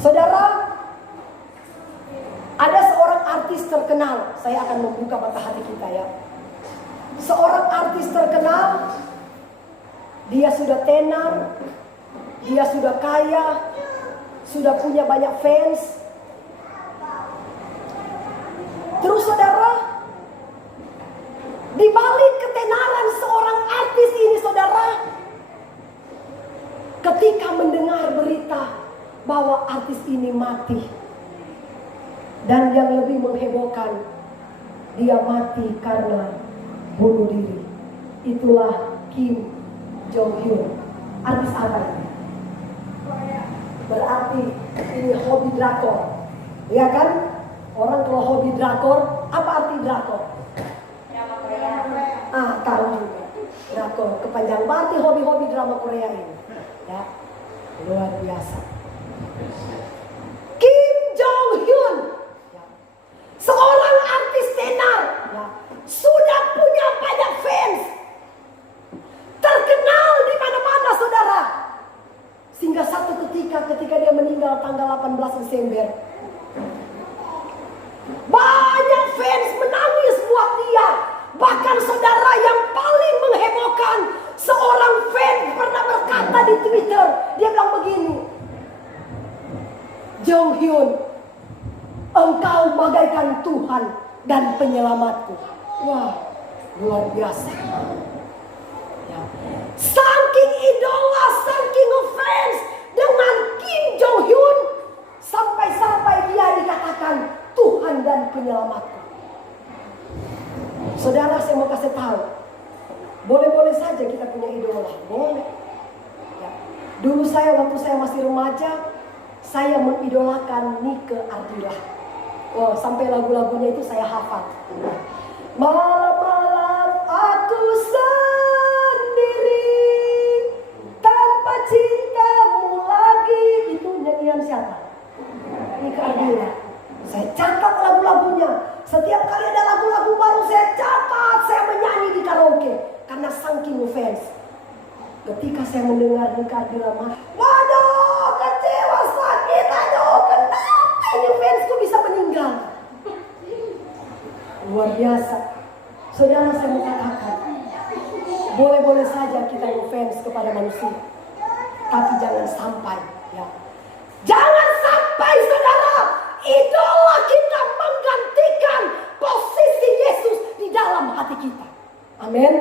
Saudara, ada seorang artis terkenal. Saya akan membuka mata hati kita ya. Seorang artis terkenal, dia sudah tenar, dia sudah kaya, sudah punya banyak fans. Terus saudara, di balik ketenaran seorang artis ini saudara, ketika mendengar berita bahwa artis ini mati, dan yang lebih menghebohkan, dia mati karena bunuh diri. Itulah Kim Jong Hyun. Artis apa ini? Berarti ini hobi drakor, ya kan? Orang kalau hobi drakor, apa arti drakor? Tahu juga. Drakor kepanjangan berarti hobi-hobi drama Korea ini. Ya, luar biasa. Kim Jong Hyun, ya, seorang artis tenar, ya, sudah punya banyak fans, terkenal di mana-mana saudara. Sehingga satu ketika dia meninggal tanggal 18 Desember, banyak fans menangis buat dia. Bahkan saudara, yang paling menghebohkan, seorang fans pernah berkata di Twitter, dia bilang begini, Jong Hyun, engkau bagaikan Tuhan dan penyelamatku. Wah, luar biasa. Ya. Saking idola, saking ngefans dengan Kim Jong Hyun, sampai-sampai dia dikatakan Tuhan dan penyelamatku. Saudara, saya mau kasih tahu, boleh-boleh saja kita punya idola, boleh. Ya. Dulu waktu saya masih remaja, saya mengidolakan Nike Ardila. Oh, sampai lagu-lagunya itu saya hafal. Malam-malam aku sendiri tanpa cintamu lagi. Itu nyanyian siapa? Nike Ardila. Saya catat lagu-lagunya. Setiap kali ada lagu-lagu baru saya catat, saya menyanyi di karaoke karena saking fans. Ketika saya mendengar Nike Ardila, waduh, kecewa, sakit, aduh, kenapa ini fansku bisa meninggal? Luar biasa. Saudara, saya mau katakan, boleh-boleh saja kita ngefans kepada manusia, tapi jangan sampai, ya, jangan sampai saudara, idola kita menggantikan posisi Yesus di dalam hati kita. Amin.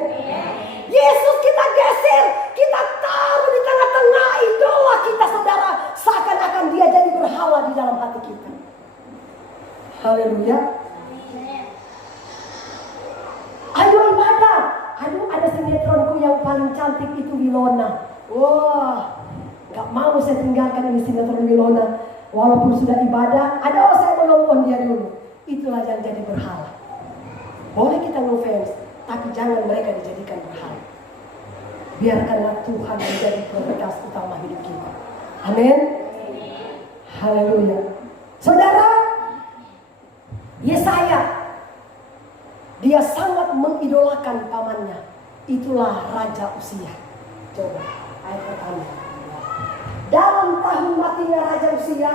Yesus kita geser, kita taruh di tengah-tengah idola kita saudara, seakan-akan dia jadi berhala di dalam hati kita. Haleluya. Ayo ibadah. Aduh, ada sinetronku yang paling cantik itu Wilona. Wah, gak mau saya tinggalkan ini sinetron Wilona. Walaupun sudah ibadah, saya mau nonton dia dulu. Itulah yang jadi berhala. Boleh kita ngefans, tapi jangan mereka dijadikan berhala. Biarkanlah Tuhan menjadi prioritas utama hidup kita. Amin. Haleluya. Saudara, Yesaya, dia sangat mengidolakan pamannya. Itulah Raja Uzia. Coba ayat pertama. Dalam tahun matinya Raja Uzia,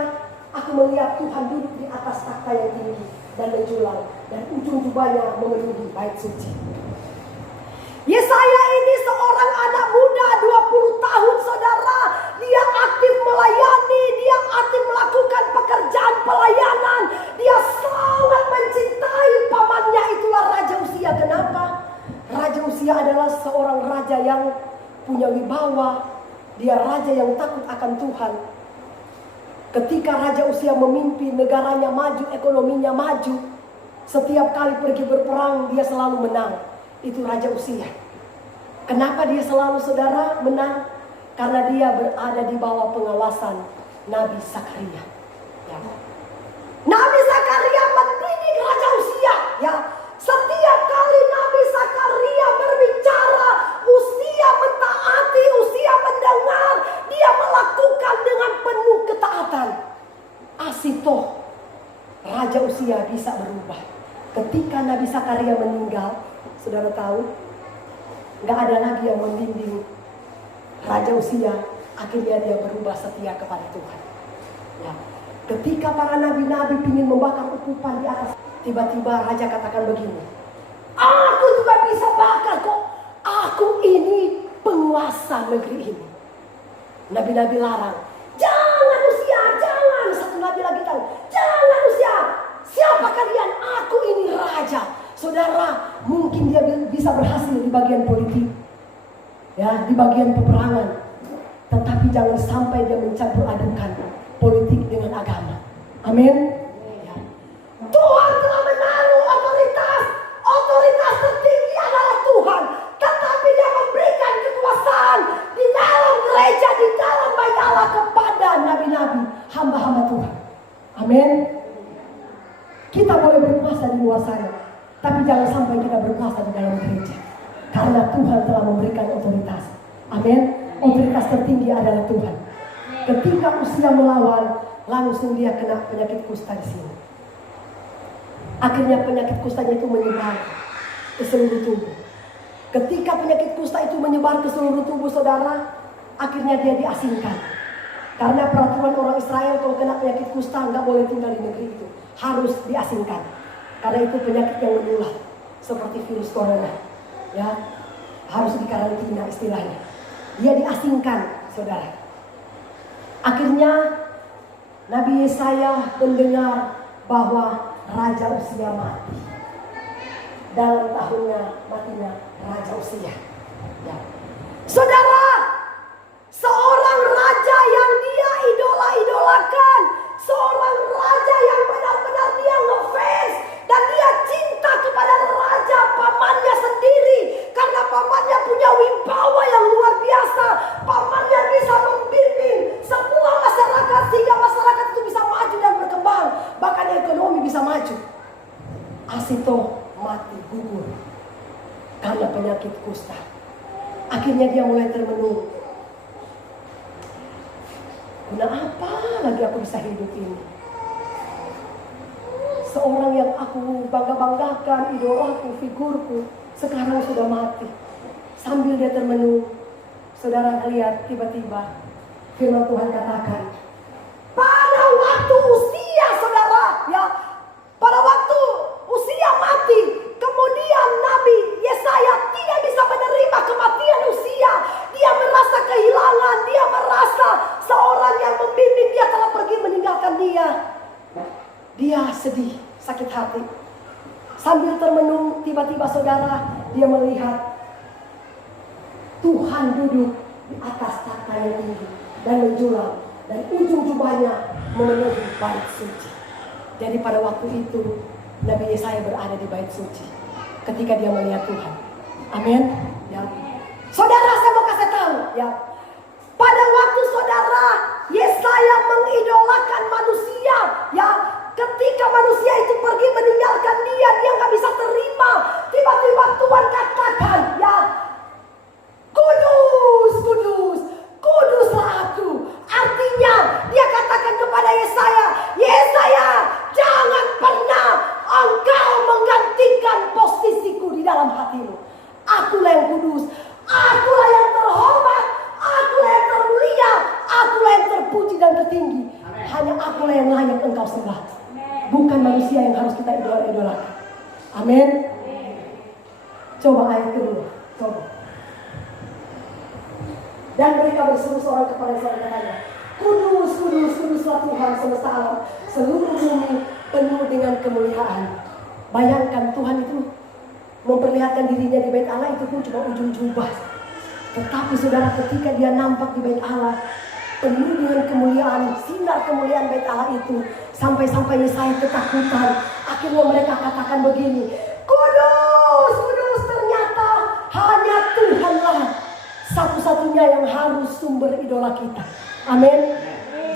aku melihat Tuhan duduk di atas takhta yang tinggi dan menjulang, dan ujung jubahnya memenuhi bait suci. Yesaya ini seorang anak muda 20 tahun saudara. Dia aktif melayani, dia aktif melakukan pekerjaan pelayanan. Dia sangat mencintai pamannya, itulah Raja Uzia. Kenapa? Raja Uzia adalah seorang raja yang punya wibawa. Dia raja yang takut akan Tuhan. Ketika Raja Uzia memimpin, negaranya maju, ekonominya maju. Setiap kali pergi berperang, dia selalu menang. Itu Raja Uzia. Kenapa dia selalu saudara menang? Karena dia berada di bawah pengawasan Nabi Zakaria. Ya. Nabi Zakaria mendidik Raja Uzia. Ya. Setiap kali Nabi Zakaria berbicara, Uzia mentaati, Uzia mendengar, dia melakukan dengan penuh ketaatan. Asitoh, Raja Uzia bisa berubah. Ketika Nabi Zakaria meninggal, saudara tahu, gak ada lagi yang membimbing Raja Uzia. Akhirnya dia berubah setia kepada Tuhan. Ya. Ketika para nabi-nabi ingin membakar ukupan di atas, tiba-tiba raja katakan begini, aku juga bisa bakar kok. Aku ini penguasa negeri ini. Nabi-nabi larang, jangan Usia, jangan. Satu nabi lagi tahu, jangan Usia. Siapa kalian? Aku ini raja. Saudara, mungkin dia bisa berhasil di bagian politik, ya, di bagian peperangan. Tetapi jangan sampai dia mencampur adukan politik dengan agama. Amin. Ya. Tuhan telah menaruh otoritas. Otoritas tertinggi adalah Tuhan. Tetapi dia memberikan kekuasaan di dalam gereja, di dalam bait Allah kepada nabi-nabi, hamba-hamba Tuhan. Amin. Kita boleh berkuasa di luar sana, tapi jangan sampai kita berkuasa di dalam gereja. Karena Tuhan telah memberikan otoritas. Amin. Otoritas tertinggi adalah Tuhan. Ketika Usia melawan, langsung dia kena penyakit kusta di sini. Akhirnya penyakit kustanya itu menyebar ke seluruh tubuh. Ketika penyakit kusta itu menyebar ke seluruh tubuh saudara, akhirnya dia diasingkan. Karena peraturan orang Israel kalau kena penyakit kusta nggak boleh tinggal di negeri itu, harus diasingkan. Karena itu penyakit yang menular seperti virus corona, ya, harus dikarantina istilahnya. Dia diasingkan, saudara. Akhirnya Nabi Yesaya mendengar bahwa Raja Usia mati. Dalam tahunnya matinya Raja Usia. Ya. Saudara, seorang raja yang dia idola-idolakan, seorang raja yang benar-benar dia ngefans dan dia cinta kepada raja pamannya sendiri karena pamannya punya wibawa yang luar biasa. Pamannya bisa membimbing semua masyarakat sehingga masyarakat itu bisa maju dan berkembang, bahkan ekonomi bisa maju. Asito mati gugur karena penyakit kusta. Akhirnya dia mulai termenung. Guna apa lagi aku bisa hidup ini? Seorang yang aku bangga-banggakan, idolaku, figurku, sekarang sudah mati. Sambil dia termenung, saudara lihat tiba-tiba firman Tuhan katakan, pada waktu Usia, saudara, ya, pada waktu Usia mati, kemudian Nabi Yesaya tidak bisa menerima kematian Usia. Dia merasa kehilangan, dia merasa seorang yang membimbing dia telah pergi meninggalkan dia. Dia sedih, sakit hati. Sambil termenung, tiba-tiba saudara, dia melihat Tuhan duduk di atas tahta yang tinggi dan menjulang, dan ujung jubahnya memenuhi bait suci. Jadi pada waktu itu Nabi Yesaya berada di bait suci ketika dia melihat Tuhan. Amin. Ya. Saudara, saya mau kasih tahu, ya. Pada waktu saudara Yesaya mengidolakan manusia, ya, ketika manusia itu pergi meninggalkan dia, dia nggak bisa terima. Tiba-tiba Tuhan katakan, ya, kudus, kudus, kuduslah aku. Artinya dia katakan kepada Yesaya, Yesaya, jangan pernah engkau menggantikan posisiku di dalam hatimu. Akulah yang kudus, akulah yang terhormat, akulah yang termulia, akulah yang terpuji dan tertinggi. Hanya akulah yang layak engkau sembah, bukan manusia yang harus kita idolakan. Amin. Coba ayat kedua, coba. Dan mereka berseru-seru kepada saudaranya, kudus, kudus, kuduslah Tuhan semesta alam, seluruh bumi penuh dengan kemuliaan. Bayangkan Tuhan itu memperlihatkan dirinya di bait Allah itu pun cuma ujung jubah. Tetapi saudara, ketika dia nampak di bait Allah penuh dengan kemuliaan, sinar kemuliaan bait Allah itu, sampai-sampai Yesaya ketakutan. Akhirnya mereka katakan begini, kudus, kudus, ternyata hanya Tuhanlah satu-satunya yang harus sumber idola kita. Amin.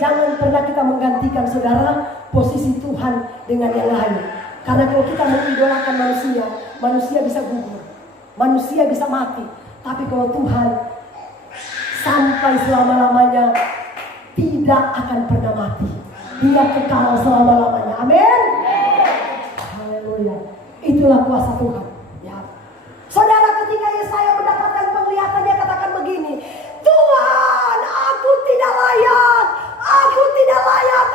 Jangan pernah kita menggantikan saudara posisi Tuhan dengan yang lain. Karena kalau kita mengidolakan manusia, manusia bisa gugur, manusia bisa mati. Tapi kalau Tuhan sampai selama-lamanya tidak akan pernah mati. Dia kekal selama-lamanya. Amin. Haleluya. Itulah kuasa Tuhan. Ya. Saudara, ketika Yesaya mendapatkan penglihatan, dia katakan begini, Tuhan, aku tidak layak, aku tidak layak,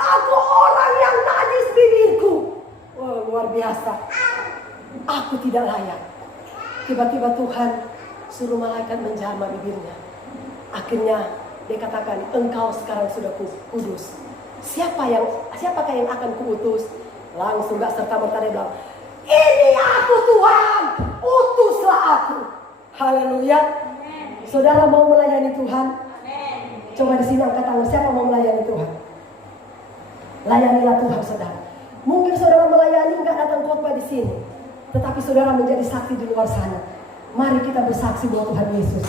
aku tidak layak. Tiba-tiba Tuhan suruh malaikat menjamah bibirnya. Akhirnya dia katakan, engkau sekarang sudah kudus. Siapakah yang akan kuutus? Langsung gak serta-merta dia bilang, ini aku Tuhan, utuslah aku. Haleluya. Saudara mau melayani Tuhan? Coba di sini angkat tangan, siapa mau melayani Tuhan? Layanilah Tuhan, saudara. Mungkin saudara melayani nggak datang khotbah di sini, tetapi saudara menjadi saksi di luar sana. Mari kita bersaksi buat Tuhan Yesus.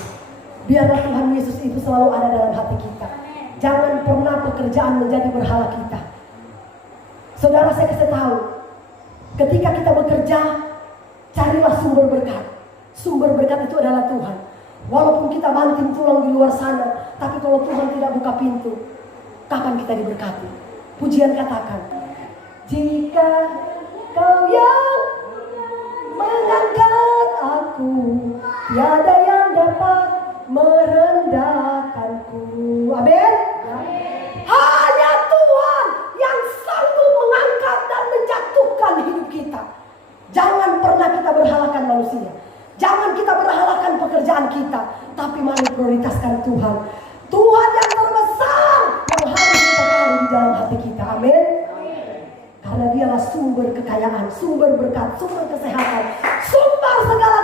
Biarlah Tuhan Yesus itu selalu ada dalam hati kita. Jangan pernah pekerjaan menjadi berhala kita. Saudara, saya kasih tahu, ketika kita bekerja, carilah sumber berkat. Sumber berkat itu adalah Tuhan. Walaupun kita banting tulang di luar sana, tapi kalau Tuhan tidak buka pintu, kapan kita diberkati? Pujian katakan, jika kau yang mengangkat aku, tiada yang dapat merendahkanku. Amin. Hanya Tuhan yang sanggup mengangkat dan menjatuhkan hidup kita. Jangan pernah kita berhalakan manusia. Jangan kita berhalakan pekerjaan kita, tapi mari prioritaskan Tuhan. Tuhan yang terbesar yang harus kita tahu di dalam hati kita. Amin. Karena dialah sumber kekayaan, sumber berkat, sumber kesehatan, sumber segala